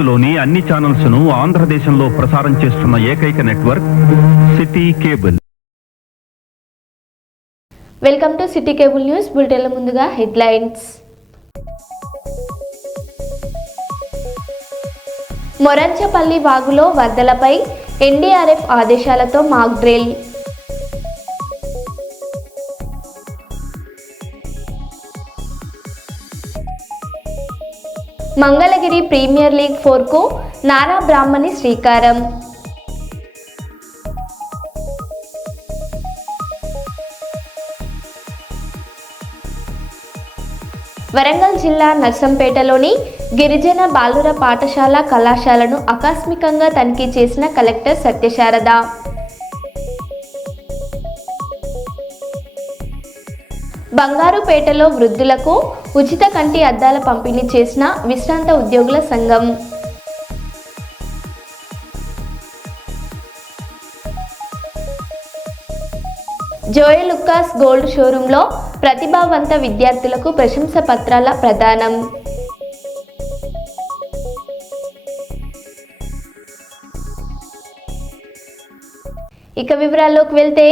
భారత్లోని అన్ని ఛానల్స్ ను ఆంధ్రదేశంలో ప్రసారం చేస్తున్న ఏకైక network city cable. Welcome to city cable news బులెటిన్ల ముందుగా హెడ్లైన్స్. మొరంచపల్లి వాగులో వరదలపై ఎన్డీఆర్ఎఫ్ ఆదేశాలతో mock drill. Mangalagiri premier league 4కు నారా బ్రాహ్మణి శ్రీకారం. వరంగల్ జిల్లా నర్సంపేటలోని గిరిజన బాలుర పాఠశాల కళాశాలను ఆకస్మికంగా తనిఖీ చేసిన కలెక్టర్ సత్యశారద. బంగారుపేటలో వృద్ధులకు ఉచిత కంటి అద్దాల పంపిణీ చేసిన విశ్రాంత ఉద్యోగుల సంఘం. జోయ్ లుకాస్ గోల్డ్ షోరూంలో ప్రతిభావంత విద్యార్థులకు ప్రశంస పత్రాల ప్రదానం. ఇక వివరాల్లోకి వెళ్తే,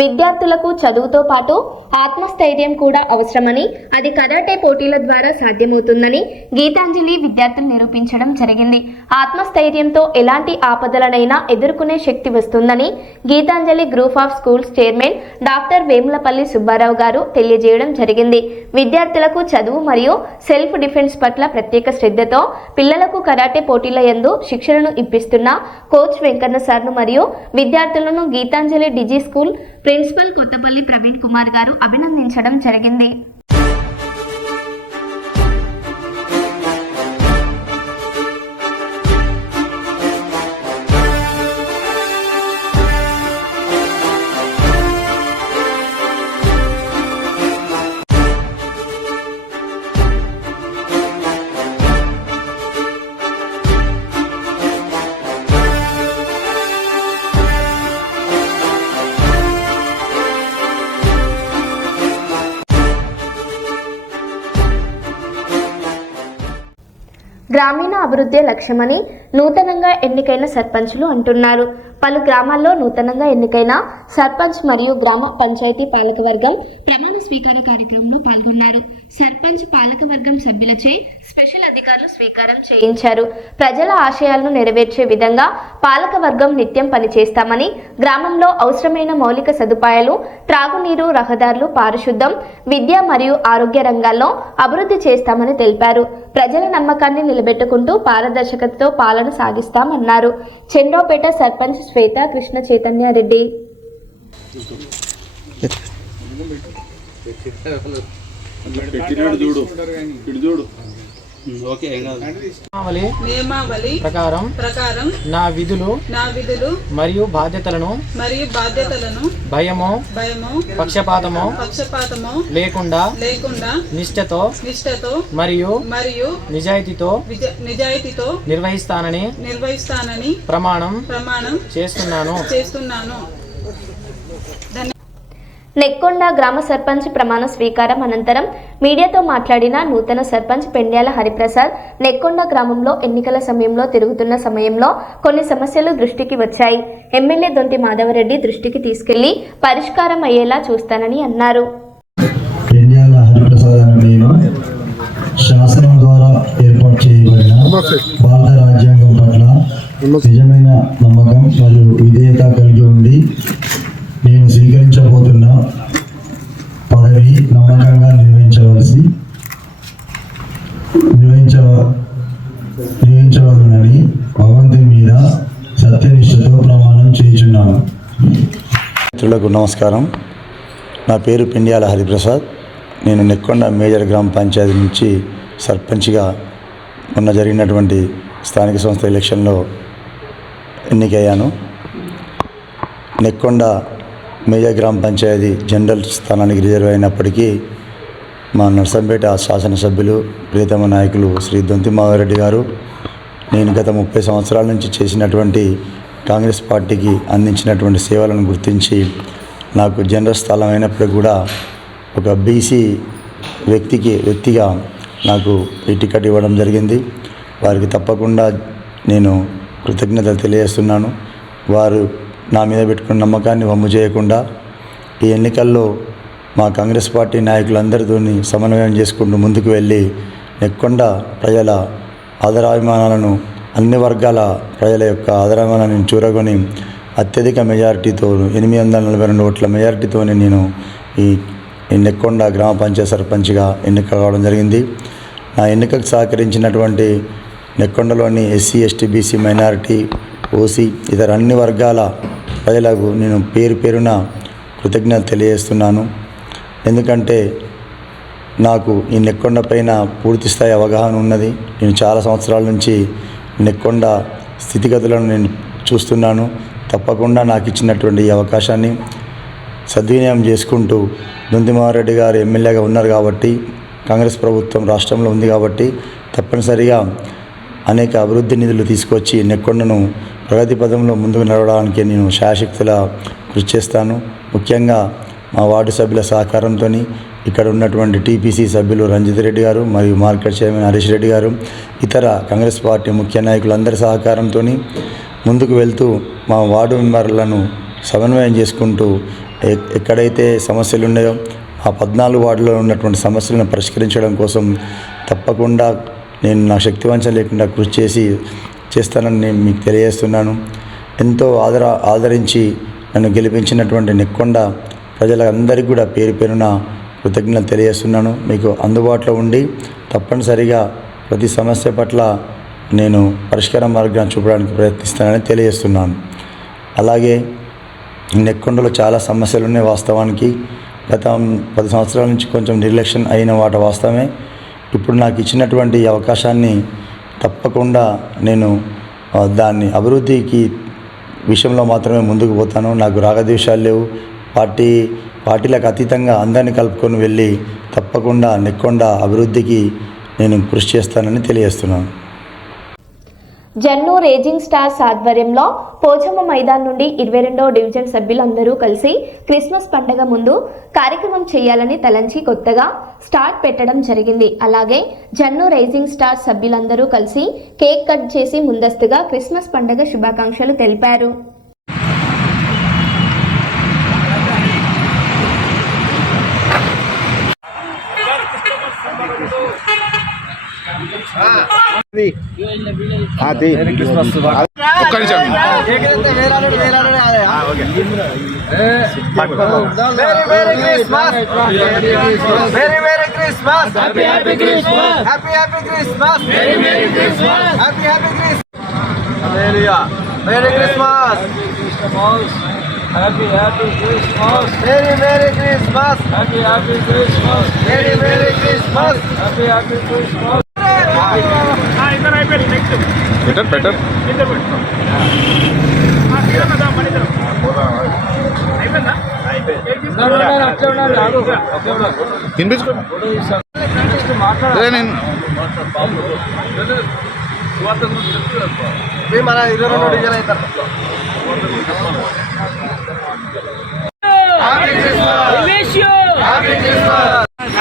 విద్యార్థులకు చదువుతో పాటు ఆత్మస్థైర్యం కూడా అవసరమని, అది కరాటే పోటీల ద్వారా సాధ్యమవుతుందని గీతాంజలి విద్యార్థులు నిరూపించడం జరిగింది. ఆత్మస్థైర్యంతో ఎలాంటి ఆపదలనైనా ఎదుర్కొనే శక్తి వస్తుందని Gitanjali group of schools chairman doctor Vemulapalli Subbarao గారు తెలియజేయడం జరిగింది. విద్యార్థులకు చదువు మరియు సెల్ఫ్ డిఫెన్స్ పట్ల ప్రత్యేక శ్రద్ధతో పిల్లలకు కరాటే పోటీల యందు శిక్షణను ఇప్పిస్తున్న కోచ్ వెంకన్న సార్ను మరియు విద్యార్థులను గీతాంజలి డిజీ స్కూల్ ప్రిన్సిపల్ కొత్తపల్లి ప్రవీణ్ కుమార్ గారు అభినందించడం జరిగింది. గ్రామీణ అభివృద్ధి లక్ష్యమని నూతనంగా ఎన్నికైన సర్పంచులు అంటున్నారు. పలు గ్రామాల్లో నూతనంగా ఎన్నికైన సర్పంచ్ మరియు గ్రామ పంచాయతీ పాలకవర్గం ప్రమాణ స్వీకార కార్యక్రమంలో పాల్గొన్నారు. సర్పంచ్ పాలకవర్గం సభ్యులచే స్పెషల్ అధికారులు స్వీకారం చేయించారు. ప్రజల ఆశయాలను నెరవేర్చే విధంగా పాలకవర్గం నిత్యం పనిచేస్తామని, గ్రామంలో అవసరమైన మౌలిక సదుపాయాలు, త్రాగునీరు, రహదారులు, పారిశుద్ధం, విద్య మరియు ఆరోగ్య రంగాల్లో అభివృద్ధి చేస్తామని తెలిపారు. ప్రజల నమ్మకాన్ని నిలబెట్టుకుంటూ పారదర్శకతతో పాలన సాగిస్తామన్నారు. చంద్రపేట సర్పంచ్ శ్వేత కృష్ణ చైతన్య రెడ్డి. నియమావళి ప్రకారం నా విధులు మరియు బాధ్యతలను భయము పక్షపాతము లేకుండా నిష్ఠతో మరియు నిజాయితీతో నిర్వహిస్తానని ప్రమాణం చేస్తున్నాను. నెక్కొండ గ్రామ సర్పంచ్ ప్రమాణ స్వీకారం అనంతరం మీడియాతో మాట్లాడిన నూతన సర్పంచ్ పెండ్యాల హరిప్రసాద్, నెక్కొండ గ్రామంలో ఎన్నికల సమయంలో తిరుగుతున్న సమయంలో కొన్ని సమస్యలు దృష్టికి వచ్చాయి. ఎమ్మెల్యే దొంతి మాధవరెడ్డి దృష్టికి తీసుకెళ్లి పరిష్కారం అయ్యేలా చూస్తానని అన్నారు. పెండ్యాల హరిప్రసాద్ నేను శాసనం ద్వారా ఏర్పాటు చేయబడిన భారత రాజ్యాంగం పట్ల నిజమైన నమ్మకం మరియు విధేయత కలిగి ఉండి నేను స్వీకరించబోతున్న పదవి నమ్మకంగా నిర్వహించవలనని భగవంతుని మీద సత్యనిష్టతో ప్రమాణం చేయుచున్నాను. మిత్రులకు నమస్కారం. నా పేరు పెండ్యాల హరిప్రసాద్. నేను నెక్కొండ మేజర్ గ్రామ పంచాయతీ నుంచి సర్పంచ్గా మొన్న జరిగినటువంటి స్థానిక సంస్థ ఎలక్షన్లో ఎన్నికయ్యాను. నెక్కొండ మేజర్ గ్రామ పంచాయతీ జనరల్ స్థానానికి రిజర్వ్ అయినప్పటికీ మా నర్సంపేట శాసనసభ్యులు ప్రియతమ నాయకులు శ్రీ దొంతి మాధవరెడ్డి గారు నేను గత 30 సంవత్సరాల నుంచి చేసినటువంటి కాంగ్రెస్ పార్టీకి అందించినటువంటి సేవలను గుర్తించి నాకు జనరల్ స్థలం అయినప్పటికీ కూడా ఒక బీసీ వ్యక్తిగా నాకు ఈ టికెట్ ఇవ్వడం జరిగింది. వారికి తప్పకుండా నేను కృతజ్ఞతలు తెలియజేస్తున్నాను. వారు నా మీద పెట్టుకున్న నమ్మకాన్ని వమ్ము చేయకుండా ఈ ఎన్నికల్లో మా కాంగ్రెస్ పార్టీ నాయకులందరితో సమన్వయం చేసుకుంటూ ముందుకు వెళ్ళి నెక్కొండ ప్రజల ఆదరాభిమానాలను, అన్ని వర్గాల ప్రజల యొక్క ఆదరాభిమానాలను చూరగొని అత్యధిక మెజారిటీతో 842 ఓట్ల మెజారిటీతో నేను ఈ నెక్కొండ గ్రామ పంచాయతీ సర్పంచ్గా ఎన్నిక కావడం జరిగింది. నా ఎన్నికకు సహకరించినటువంటి నెక్కొండలోని SC, ST, BC, minority, OC ఇతర అన్ని వర్గాల ప్రజలకు నేను పేరు పేరున కృతజ్ఞత తెలియజేస్తున్నాను. ఎందుకంటే నాకు ఈ నెక్కొండ పైన పూర్తి స్థాయి అవగాహన ఉన్నది. నేను చాలా సంవత్సరాల నుంచి నెక్కొండ స్థితిగతులను నేను చూస్తున్నాను. తప్పకుండా నాకు ఇచ్చినటువంటి ఈ అవకాశాన్ని సద్వినియోగం చేసుకుంటూ దొంతిమారెడ్డి గారు ఎమ్మెల్యేగా ఉన్నారు కాబట్టి, కాంగ్రెస్ ప్రభుత్వం రాష్ట్రంలో ఉంది కాబట్టి తప్పనిసరిగా అనేక అభివృద్ధి నిధులు తీసుకొచ్చి నెక్కొండను ప్రగతి పదంలో ముందుకు నడవడానికి నేను శాయశక్తులా కృషి చేస్తాను. ముఖ్యంగా మా వార్డు సభ్యుల సహకారంతో, ఇక్కడ ఉన్నటువంటి టీపీసీ సభ్యులు రంజిత్ రెడ్డి గారు మరియు మార్కెట్ చైర్మన్ హరీష్ రెడ్డి గారు, ఇతర కాంగ్రెస్ పార్టీ ముఖ్య నాయకులందరి సహకారంతో ముందుకు వెళ్తూ మా వార్డు మెంబర్లను సమన్వయం చేసుకుంటూ ఎక్కడైతే సమస్యలు ఉన్నాయో ఆ 14 వార్డులో ఉన్నటువంటి సమస్యలను పరిష్కరించడం కోసం తప్పకుండా నేను నా శక్తివంచన లేకుండా కృషి చేస్తానని నేను మీకు తెలియజేస్తున్నాను. ఎంతో ఆదరించి నన్ను గెలిపించినటువంటి నెక్కొండ ప్రజలందరికీ కూడా పేరు పేరున కృతజ్ఞతలు తెలియజేస్తున్నాను. మీకు అందుబాటులో ఉండి తప్పనిసరిగా ప్రతి సమస్య పట్ల నేను పరిష్కార మార్గాన్ని చూపడానికి ప్రయత్నిస్తానని తెలియజేస్తున్నాను. అలాగే నెక్కొండలో చాలా సమస్యలు ఉన్నాయి. వాస్తవానికి గత 10 సంవత్సరాల నుంచి కొంచెం నిర్లక్ష్యం అయిన వాటి వాస్తవమే. ఇప్పుడు నాకు ఇచ్చినటువంటి అవకాశాన్ని తప్పకుండా నేను దాన్ని అభివృద్ధికి విషయంలో మాత్రమే ముందుకు పోతాను. నాకు రాగద్వేషాలు లేవు. పార్టీలకు అతీతంగా అందరినీ కలుపుకొని వెళ్ళి తప్పకుండా నెక్కొండ అభివృద్ధికి నేను కృషి చేస్తానని తెలియజేస్తున్నాను. జన్ను రేజింగ్ స్టార్స్ ఆధ్వర్యంలో పోచమ్మ మైదాన్ నుండి 22వ డివిజన్ సభ్యులందరూ కలిసి క్రిస్మస్ పండుగ ముందు కార్యక్రమం చేయాలని తలంచి కొత్తగా స్టార్ట్ పెట్టడం జరిగింది. అలాగే జన్ను రేజింగ్ స్టార్స్ సభ్యులందరూ కలిసి కేక్ కట్ చేసి ముందస్తుగా క్రిస్మస్ పండుగ శుభాకాంక్షలు తెలిపారు. better.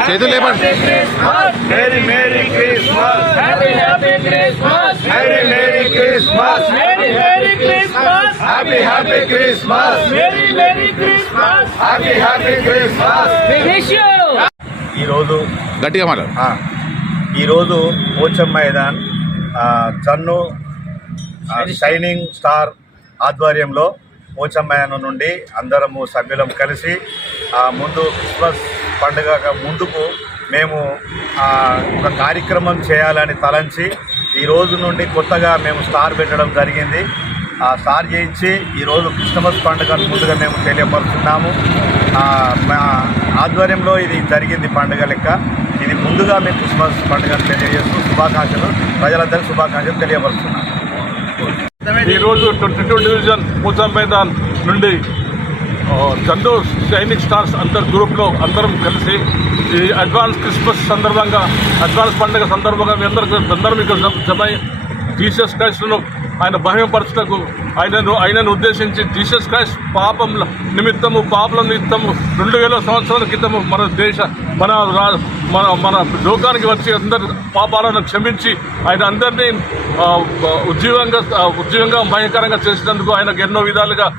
చేతులు లేపండి. Merry Merry Christmas. Happy Happy Christmas. Merry Merry Christmas. Merry Merry Christmas. Happy Happy Christmas. Merry Merry Christmas. Happy Happy Christmas. ఈరోజు గట్టిగా మాట. ఈరోజు పోచమ్మ మైదాన్ జన్ను షైనింగ్ స్టార్ ఆధ్వర్యంలో పోచమ్మ మైదానం నుండి అందరము సభ్యులం కలిసి ముందు క్రిస్మస్ పండుగ ముందుకు మేము ఒక కార్యక్రమం చేయాలని తలంచి ఈ రోజు నుండి కొత్తగా మేము స్టార్ పెట్టడం జరిగింది. స్టార్ చేయించి ఈరోజు క్రిస్మస్ పండుగను ముందుగా మేము తెలియపరుస్తున్నాము. మా ఆధ్వర్యంలో ఇది జరిగింది పండుగ లెక్క. ఇది ముందుగా మేము క్రిస్మస్ పండుగను తెలియజేస్తూ ప్రజలందరికీ శుభాకాంక్షలు తెలియపరుస్తున్నాము. ఈరోజు 22 డివిజన్ పోచమ్మ మైదాన్ నుండి జన్ను షైనింగ్ స్టార్స్ గ్రూప్లో అందరం కలిసి ఈ అడ్వాన్స్ క్రిస్మస్ సందర్భంగా, అడ్వాన్స్ పండుగ సందర్భంగా అందరం ఇక్కడ జమై జీసస్ క్రైస్ట్ను ఆయన మహిమపరచుటకు ఆయనను ఉద్దేశించి జీసస్ క్రైస్ట్ పాపముల నిమిత్తము 2000 సంవత్సరాల క్రితము మన లోకానికి వచ్చి అందరి పాపాలను క్షమించి ఆయన అందరినీ ఉజ్జీవంగా భయంకరంగా చేసినందుకు ఆయనకు ఎన్నో విధాలుగా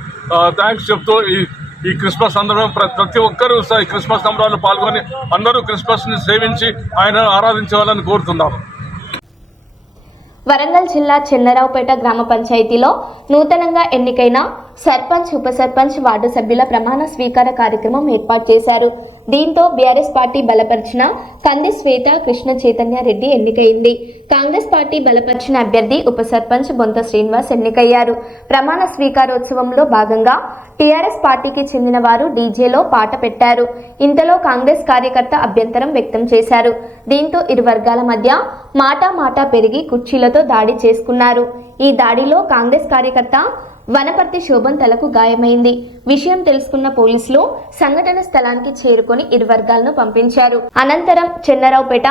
థ్యాంక్స్ చెప్తూ ఈ క్రిస్మస్ సందర్భం ప్రతి ఒక్కరూ ఈ క్రిస్మస్ సంబరాల్లో పాల్గొని అందరూ క్రిస్మస్ని సేవించి ఆయన ఆరాధించాలని కోరుతున్నాము. వరంగల్ జిల్లా చెన్నరావుపేట గ్రామ పంచాయతీలో నూతనంగా ఎన్నికైన సర్పంచ్, ఉప సర్పంచ్, వార్డు సభ్యుల ప్రమాణ స్వీకార కార్యక్రమం ఏర్పాటు చేశారు. దీంతో బీఆర్ఎస్ పార్టీ బలపరిచిన కంది శ్వేత కృష్ణ చైతన్య రెడ్డి ఎన్నికైంది. కాంగ్రెస్ పార్టీ బలపరిచిన అభ్యర్థి ఉప సర్పంచ్ బొంత శ్రీనివాస్ ఎన్నికయ్యారు. ప్రమాణ స్వీకారోత్సవంలో భాగంగా టీఆర్ఎస్ పార్టీకి చెందిన వారు డీజేలో పాట పెట్టారు. ఇంతలో కాంగ్రెస్ కార్యకర్త అభ్యంతరం వ్యక్తం చేశారు. దీంతో ఇరు వర్గాల మధ్య మాటా పెరిగి కుర్చీలతో దాడి చేసుకున్నారు. ఈ దాడిలో కాంగ్రెస్ కార్యకర్త వనపర్తి శోభన్ తలకు గాయమైంది. విషయం తెలుసుకున్న పోలీసులు సంఘటన స్థలానికి చేరుకొని ఇరు వర్గాలను పంపించారు. అనంతరం చెన్నరావుపేట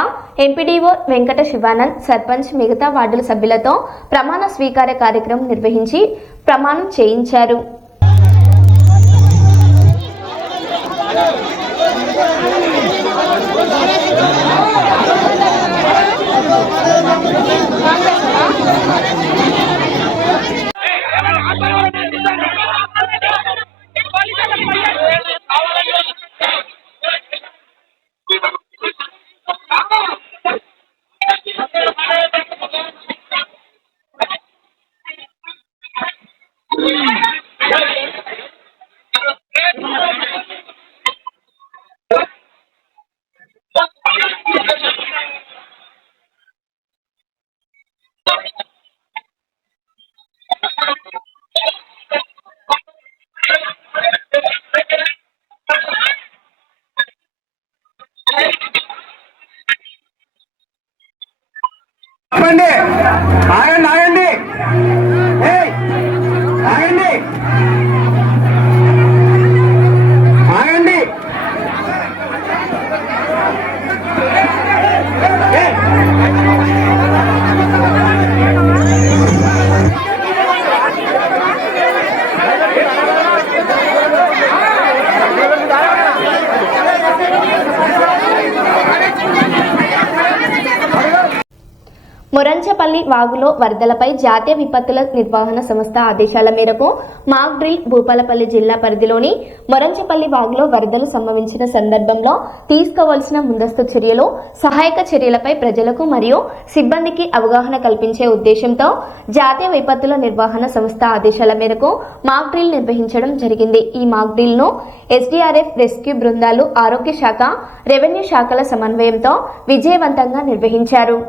ఎంపీడీఓ వెంకట శివానంద్, సర్పంచ్, మిగతా వార్డుల సభ్యులతో ప్రమాణ స్వీకార కార్యక్రమం నిర్వహించి ప్రమాణం చేయించారు. ఆగండి మొరంచపల్లి వాగులో వరదలపై జాతీయ విపత్తుల నిర్వహణ సంస్థ ఆదేశాల మేరకు మాక్ డ్రిల్ భూపాలపల్లి జిల్లా పరిధిలోని మొరంచపల్లి వాగులో వరదలు సంభవించిన సందర్భంలో తీసుకోవాల్సిన ముందస్తు చర్యలు, సహాయక చర్యలపై ప్రజలకు మరియు సిబ్బందికి అవగాహన కల్పించే ఉద్దేశంతో జాతీయ విపత్తుల నిర్వహణ సంస్థ ఆదేశాల మేరకు మాక్ డ్రిల్ నిర్వహించడం జరిగింది. ఈ మాక్ డ్రిల్ను ఎస్డీఆర్ఎఫ్, రెస్క్యూ బృందాలు, ఆరోగ్య శాఖ, రెవెన్యూ శాఖల సమన్వయంతో విజయవంతంగా నిర్వహించారు.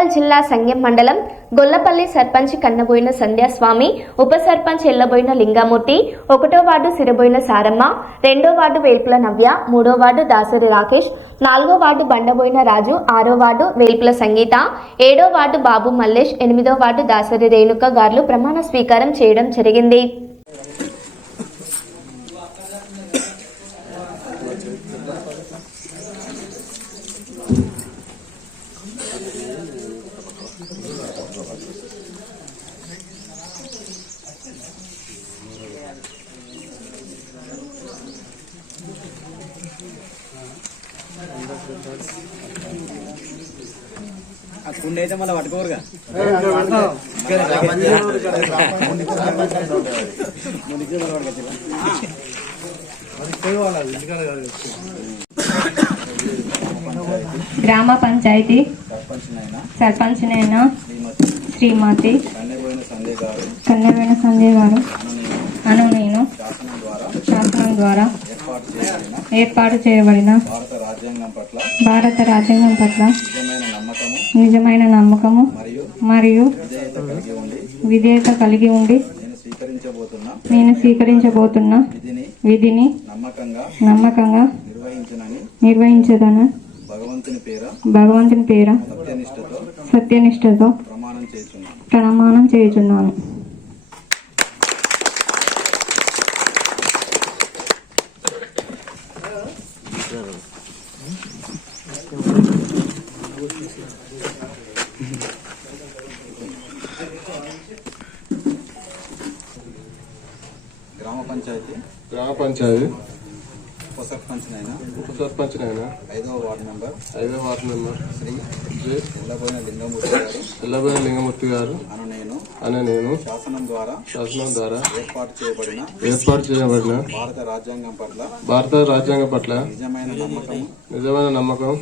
వరంగల్ జిల్లా సంగెం మండలం గొల్లపల్లి సర్పంచ్ కన్నబోయిన సంధ్యాస్వామి, ఉప సర్పంచ్ ఎల్లబోయిన లింగామూర్తి, 1వ వార్డు సిరబోయిన సారమ్మ, 2వ వార్డు వేల్పుల నవ్య, 3వ వార్డు దాసరి రాకేష్, 4వ వార్డు బండబోయిన రాజు, 6వ వార్డు వేల్పుల సంగీత, 7వ వార్డు బాబు మల్లేష్, 8వ వార్డు దాసరి రేణుక గార్లు ప్రమాణ స్వీకారం చేయడం జరిగింది. అయితే మళ్ళీ పట్టుకోరుగా గ్రామ పంచాయతీ సర్పంచ్నైనా శ్రీమతి కన్నెబోయిన సంజయ్ గారు అను నేను శాసనం ద్వారా ఏర్పాటు చేయబడిన భారత రాజ్యాంగం పట్ల నిజమైన నమ్మకము మరియు విధేయత కలిగి ఉండి నేను స్వీకరించబోతున్న విధిని నమ్మకంగా నిర్వహించదను భగవంతుని పేర సత్యనిష్టతో ప్రమాణం చేయుచున్నాను. గ్రామ పంచాయతీ ఉప సర్పంచ్నైనా 5వ వార్డు మెంబర్ శ్రీ ఎల్లబోయిన లింగమూర్తి గారు అనే నేను శాసనం ద్వారా ఏర్పాటు చేయబడిన భారత రాజ్యాంగం పట్ల నిజమైన నమ్మకం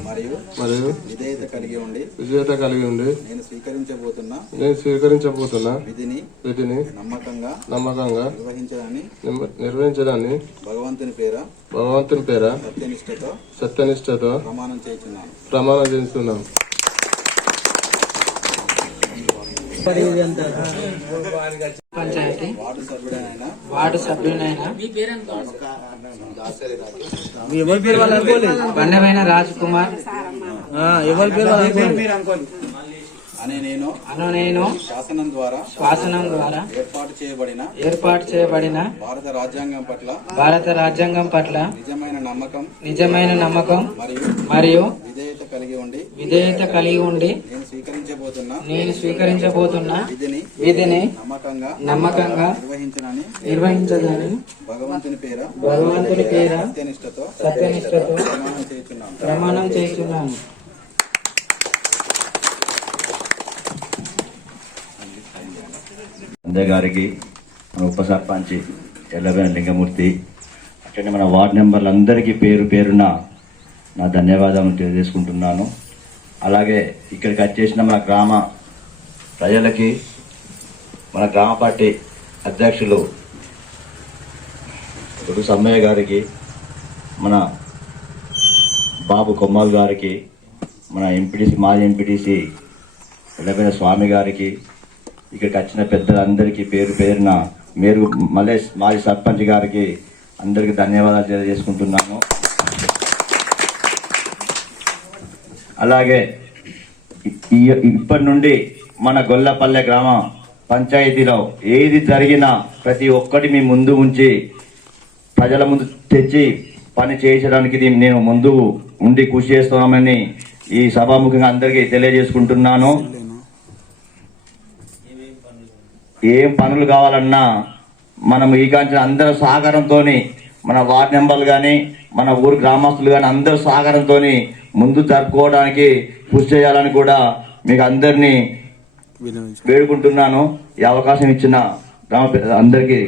మరియు విధేయత కలిగి ఉండి నేను స్వీకరించబోతున్న విధిని నమ్మకంగా నిర్వహించడాన్ని భగవంతుని పేర సత్యనిష్టతో ప్రమాణం చేస్తున్నాను. పంచాయతీ వార్డు సభ్యునైనా బండమైన రాజ్ కుమార్ అనే నేను శాసనం ద్వారా ఏర్పాటు చేయబడిన భారత రాజ్యాంగం పట్ల నిజమైన నమ్మకం మరియు విధేయత కలిగి ఉండి నేను స్వీకరించబోతున్న విధిని నమ్మకంగా నిర్వహించదని భగవంతుని పేర సత్యనిష్టతో ప్రమాణం చేస్తున్నాను. సంజయ్ గారికి, మన ఉప సర్పంచ్ ఎల్లబోయిన లింగమూర్తి, అట్లనే మన వార్డు మెంబర్లందరికీ పేరున నా ధన్యవాదాలు తెలియజేసుకుంటున్నాను. అలాగే ఇక్కడికి వచ్చేసిన మన గ్రామ ప్రజలకి, మన గ్రామ పార్టీ అధ్యక్షులు సమ్మయ్య గారికి, మన బాబు కొమ్మల్ గారికి, మన మాజీ ఎంపీటీసీ ఎల్లబోయిన స్వామి గారికి, ఇక్కడికి వచ్చిన పెద్దలందరికీ పేరున మీరు మల్లేష్ మాజీ సర్పంచ్ గారికి అందరికీ ధన్యవాదాలు తెలియజేసుకుంటున్నాను. అలాగే ఇప్పటి నుండి మన గొల్లపల్లె గ్రామ పంచాయతీలో ఏది జరిగినా ప్రతి ఒక్కటి మీ ముందు ఉంచి ప్రజల ముందు తెచ్చి పని చేయించడానికి నేను ముందు ఉండి కృషి చేస్తున్నామని ఈ సభాముఖంగా అందరికీ తెలియజేసుకుంటున్నాను. ఏం పనులు కావాలన్నా మనం ఈ కాంచిన అందరి సహకారంతో, మన వార్డు మెంబర్లు కానీ మన ఊరు గ్రామస్తులు కానీ అందరి సహకారంతో ముందు జరుపుకోవడానికి కృషి చేయాలని కూడా మీకు అందరినీ వేడుకుంటున్నాను. ఈ అవకాశం ఇచ్చిన గ్రామ అందరికీ.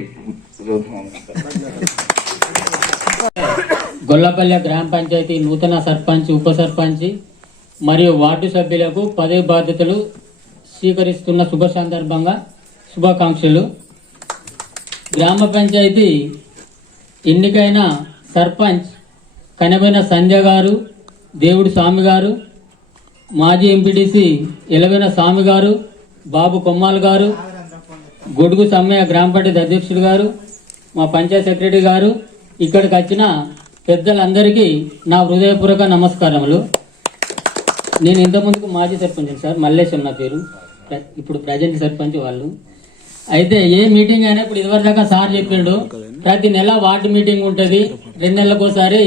గొల్లపల్లె గ్రామ పంచాయతీ నూతన సర్పంచ్, ఉప సర్పంచ్ మరియు వార్డు సభ్యులకు పదవి బాధ్యతలు స్వీకరిస్తున్న శుభ సందర్భంగా శుభాకాంక్షలు. గ్రామ పంచాయతీ ఎన్నికైన సర్పంచ్ కనబోయిన సంధ్య గారు, దేవుడు స్వామి గారు, మాజీ ఎంపీటీసీ ఎలవేన స్వామి గారు, బాబు కొమ్మాల్ గారు, గొడుగు సమ్మయ్య గ్రామ పంచాయతీ అధ్యక్షుడు గారు, మా పంచాయత్ సెక్రటరీ గారు, ఇక్కడికి వచ్చిన పెద్దలందరికీ నా హృదయపూర్వక నమస్కారములు. నేను ఇంతకుముందుకు మాజీ సర్పంచ్ సార్, మల్లేశం నా పేరు, ఇప్పుడు ప్రజెంట్ సర్పంచ్ వాళ్ళు. అయితే ఏ మీటింగ్ అయినా ఇప్పుడు ఇదివరదాకా సార్ చెప్పిండు, ప్రతి నెల వార్డు మీటింగ్ ఉంటుంది, 2 నెలలకోసారి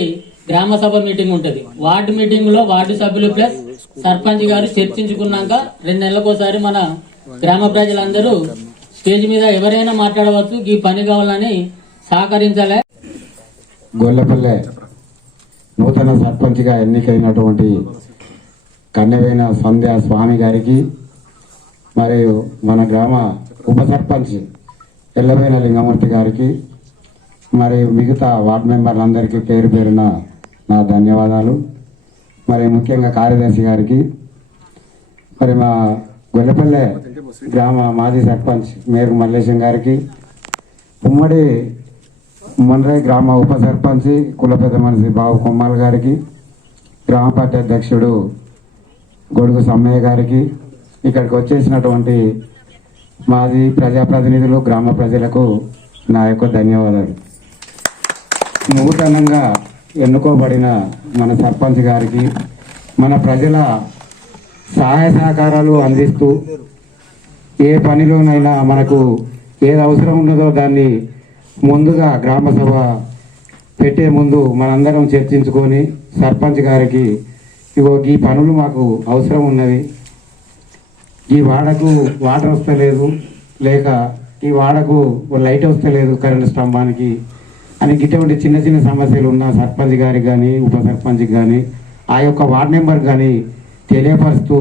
గ్రామ సభ మీటింగ్ ఉంటుంది. వార్డు మీటింగ్ లో వార్డు సభ్యులు ప్లస్ సర్పంచ్ గారు చర్చించుకున్నాక 2 నెలలకోసారి మన గ్రామ ప్రజలందరూ స్టేజ్ మీద ఎవరైనా మాట్లాడవచ్చు, ఈ పని కావాలని సహకరించాలి. గొల్లపల్లె నూతన సర్పంచ్గా ఎన్నికైనటువంటి కన్నెవేన సంధ్యా స్వామి గారికి మరియు మన గ్రామ ఉప సర్పంచ్ ఎల్లవేన లింగమూర్తి గారికి మరియు మిగతా వార్డు మెంబర్లందరికీ పేరు పేరున నా ధన్యవాదాలు. మరి ముఖ్యంగా కార్యదర్శి గారికి, మరి మా గొల్లపల్లె గ్రామ మాజీ సర్పంచ్ మేరు మల్లేశం గారికి, ఉమ్మడి మొండ్రై గ్రామ ఉప సర్పంచ్ కులపెద్ద మనిషి బాబు కొమ్మాల్ గారికి, గ్రామ పార్టీ అధ్యక్షుడు గొడుగు సమ్మయ్య గారికి, ఇక్కడికి వచ్చేసినటువంటి మాజీ ప్రజాప్రతినిధులు, గ్రామ ప్రజలకు నా యొక్క ధన్యవాదాలు. నూతనంగా ఎన్నుకోబడిన మన సర్పంచ్ గారికి మన ప్రజల సహాయ సహకారాలు అందిస్తూ ఏ పనిలోనైనా మనకు ఏది అవసరం ఉన్నదో దాన్ని ముందుగా గ్రామ సభ పెట్టే ముందు మనందరం చర్చించుకొని సర్పంచ్ గారికి ఇగో ఈ పనులు మాకు అవసరం ఉన్నవి, ఈ వాడకు వాటర్ వస్తలేదు, లేక ఈ వాడకు లైట్ వస్తలేదు కరెంటు స్తంభానికి అని ఇటువంటి చిన్న చిన్న సమస్యలు ఉన్న సర్పంచ్ గారికి కానీ ఉప సర్పంచ్కి కానీ ఆ యొక్క వార్డు మెంబర్ కానీ తెలియపరుస్తూ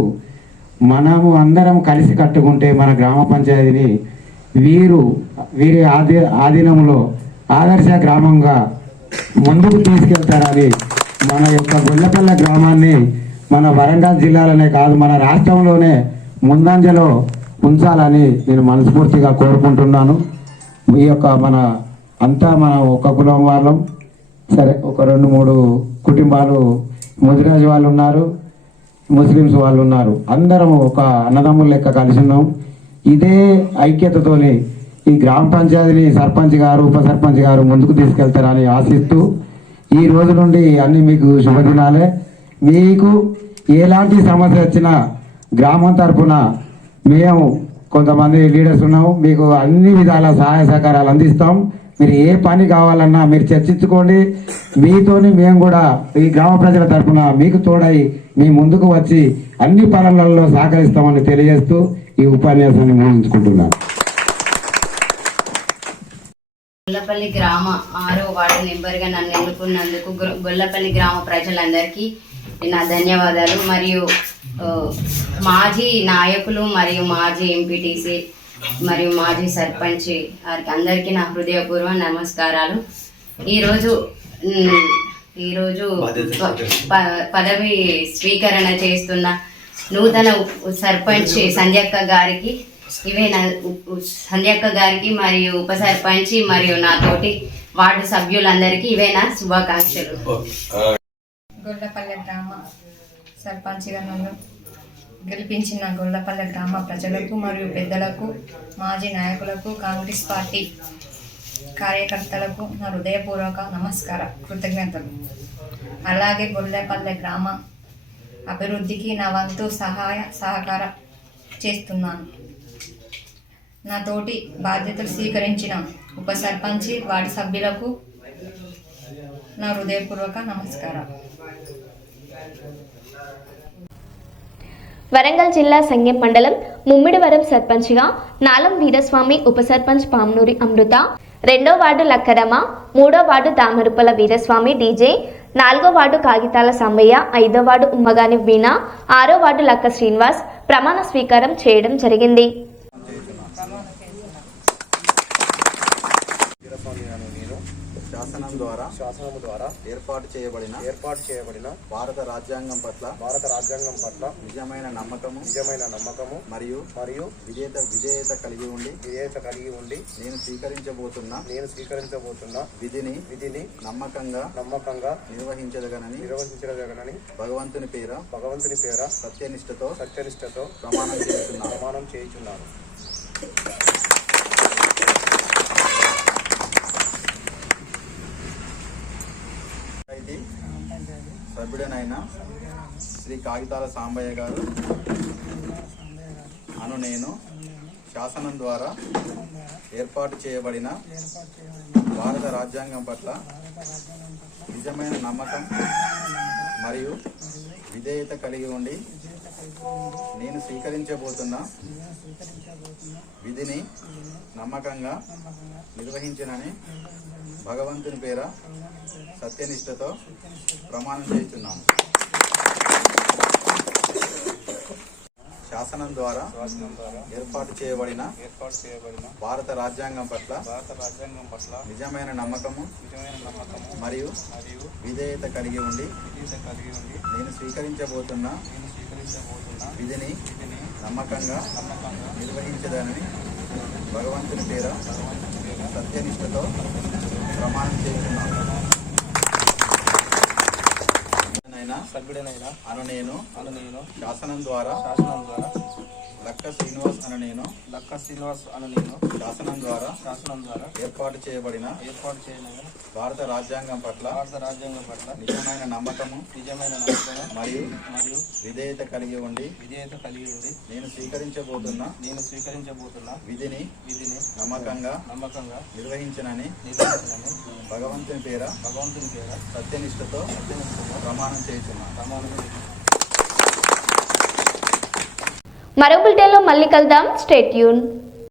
మనము అందరం కలిసి కట్టుకుంటే మన గ్రామ పంచాయతీని వీరి ఆధీనంలో ఆదర్శ గ్రామంగా ముందుకు తీసుకెళ్తారని, మన యొక్క గొల్లపల్లె గ్రామాన్ని మన వరంగల్ జిల్లాలోనే కాదు మన రాష్ట్రంలోనే ముందంజలో ఉంచాలని నేను మనస్ఫూర్తిగా కోరుకుంటున్నాను. ఈ యొక్క మన ఒక కులం వాళ్ళం, సరే ఒక 2-3 కుటుంబాలు ముదిరాజు వాళ్ళు ఉన్నారు, ముస్లిమ్స్ వాళ్ళు ఉన్నారు, అందరం ఒక అన్నదమ్ముల లెక్క కలిసి ఉన్నాం. ఇదే ఐక్యతతోని ఈ గ్రామ పంచాయతీని సర్పంచ్ గారు ఉప సర్పంచ్ గారు ముందుకు తీసుకెళ్తారని ఆశిస్తూ ఈ రోజు నుండి అన్ని మీకు శుభదినాలే. మీకు ఎలాంటి సమస్య వచ్చినా గ్రామం తరఫున మేము కొంతమంది లీడర్స్ ఉన్నాము, మీకు అన్ని విధాల సహాయ సహకారాలు అందిస్తాం. మీరు ఏ పని కావాలన్నా మీరు చర్చించుకోండి, మీతోని మేము కూడా ఈ గ్రామ ప్రజల తరఫున మీకు తోడై మీ ముందుకు వచ్చి అన్ని పనులలో సహకరిస్తామని తెలియజేస్తూ ఈ ఉపన్యాసాన్ని ముగించుకుంటున్నాను. గొల్లపల్లి గ్రామ 6వ వార్డు మెంబర్గా నన్ను ఎన్నుకున్నందుకు గొల్లపల్లి గ్రామ ప్రజలందరికీ నా ధన్యవాదాలు. మరియు మాజీ నాయకులు మరియు మాజీ ఎంపీటీసీ మరియు మాజీ సర్పంచ్ వారికి అందరికీ నా హృదయపూర్వక నమస్కారాలు. ఈరోజు పదవి స్వీకరణ చేస్తున్న నూతన సర్పంచ్ సంధ్యక్క గారికి మరియు ఉప సర్పంచ్ మరియు నాతోటి వార్డు సభ్యులందరికీ ఇవే నా శుభాకాంక్షలు. గొల్లపల్లె గ్రామ సర్పంచ్గా నన్ను గెలిపించిన గొల్లపల్లె గ్రామ ప్రజలకు మరియు పెద్దలకు, మాజీ నాయకులకు, కాంగ్రెస్ పార్టీ కార్యకర్తలకు నా హృదయపూర్వక కృతజ్ఞతలు. అలాగే గొల్లపల్లె గ్రామ అభివృద్ధికి నా వంతు సహాయ సహకారం చేస్తున్నాను. నా తోటి బాధ్యతలు స్వీకరించిన ఉప సర్పంచ్ వార్డు సభ్యులకు నా హృదయపూర్వక నమస్కారం. వరంగల్ జిల్లా సంగెం మండలం ముమ్మిడివరం సర్పంచ్గా నాలం వీరస్వామి, ఉప సర్పంచ్ పామునూరి అమృత, 2వ వార్డు లక్కరమ్మ, 3వ వార్డు దామరుపల వీరస్వామి డీజే, 4వ వార్డు కాగితాల సాంబయ్య, 5వ వార్డు ఉమ్మగాని వీణ, 6వ వార్డు లక్క శ్రీనివాస్ ప్రమాణ స్వీకారం చేయడం జరిగింది. శాసనం శాసనము ద్వారా ఏర్పాటు చేయబడిన భారత రాజ్యాంగం పట్ల నిజమైన నమ్మకము మరియు విధేయత కలిగి ఉండి నేను స్వీకరించబోతున్న విధిని నమ్మకంగా నిర్వహించదగనని భగవంతుని పేర సత్యనిష్టతో ప్రమాణం చేయుచున్నాను. సభ్యుడనైన శ్రీ కాగితాల సాంబయ్య గారు అను నేను శాసనం ద్వారా ఏర్పాటు చేయబడిన భారత రాజ్యాంగం పట్ల నిజమైన నమ్మకం మరియు విధేయత కలిగి ఉండి నేను స్వీకరించబోతున్న విధిని నమ్మకంగా నిర్వహించినని భగవంతుని పేర సత్యనిష్టతో ప్రమాణం చేస్తున్నాను. శాసనం ద్వారా ఏర్పాటు చేయబడిన భారత రాజ్యాంగం పట్ల నిజమైన నమ్మకము మరియు విధేయత కలిగి ఉండి నేను స్వీకరించబోతున్న విధిని నమ్మకంగా నిర్వహించదనని భగవంతుని పేర సత్యనిష్టతో ప్రమాణం చేస్తున్నాను. సభ్యుడనైనా అను నేను శాసనం ద్వారా లక్క శ్రీనివాస్ అను నేను శాసనం ద్వారా ఏర్పాటు చేయబడిన భారత రాజ్యాంగం పట్ల నిజమైన నమ్మకము మరియు విధేయత కలిగి ఉండి నేను స్వీకరించబోతున్న విధిని నమ్మకంగా నిర్వహించనని భగవంతుని పేర సత్యనిష్టతో ప్రమాణం చేస్తున్నాను. మరో బులెటిన్లో మళ్ళీ కలుద్దాం. Stay tune.